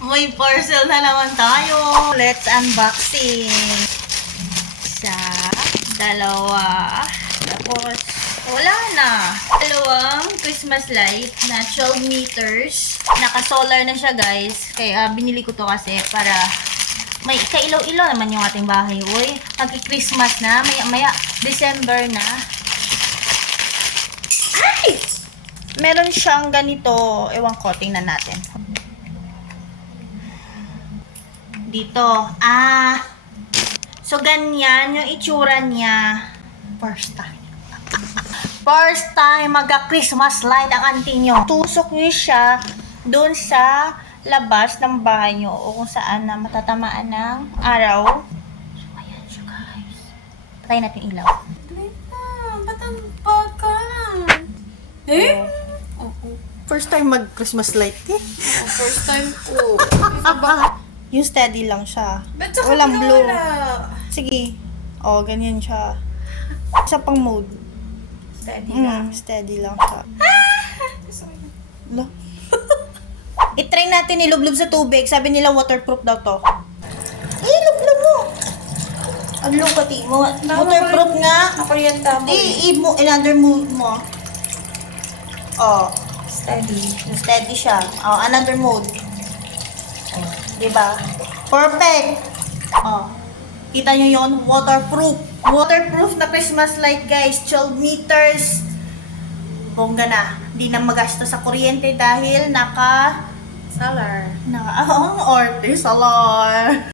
May parcel na naman tayo. Let's unboxing. Isa, dalawa, tapos wala na. Dalawang Christmas light na 12 meters. Naka-solar na siya, guys. Kaya binili ko to kasi para may kailaw-ilaw naman yung ating bahay. Uy, magki-Christmas na. Maya, December na. Ay! Meron siyang ganito. Ewan ko, tingnan natin. Dito. So, ganyan yung itsura niya. First time. First time magka-Christmas light ang auntie nyo. Tusok nyo siya doon sa labas ng bahay nyo o kung saan na matatamaan ng araw. So, ayan siya, guys. Patayin natin ilaw. Ba't ang bagal? First time mag-Christmas light eh. First time ko. Yung steady lang siya. Ba't saka Walang blue. pinawala? Sige. O, ganyan siya. Isa pang mode. Steady lang. Steady lang siya. Lo. I-try natin ilublob sa tubig. Sabi nila waterproof daw to. Ilublob mo. Aglo pati mo. Waterproof nga. Nakuryenta mo. Another mode mo. Oh, Steady. steady siya. Oh, another mode. Oh, diba? Perfect. Oh. Kita nyo yon, waterproof. Waterproof na Christmas light, guys. 12 meters. Bongga na. Hindi na magasto sa kuryente dahil Solar. or solar.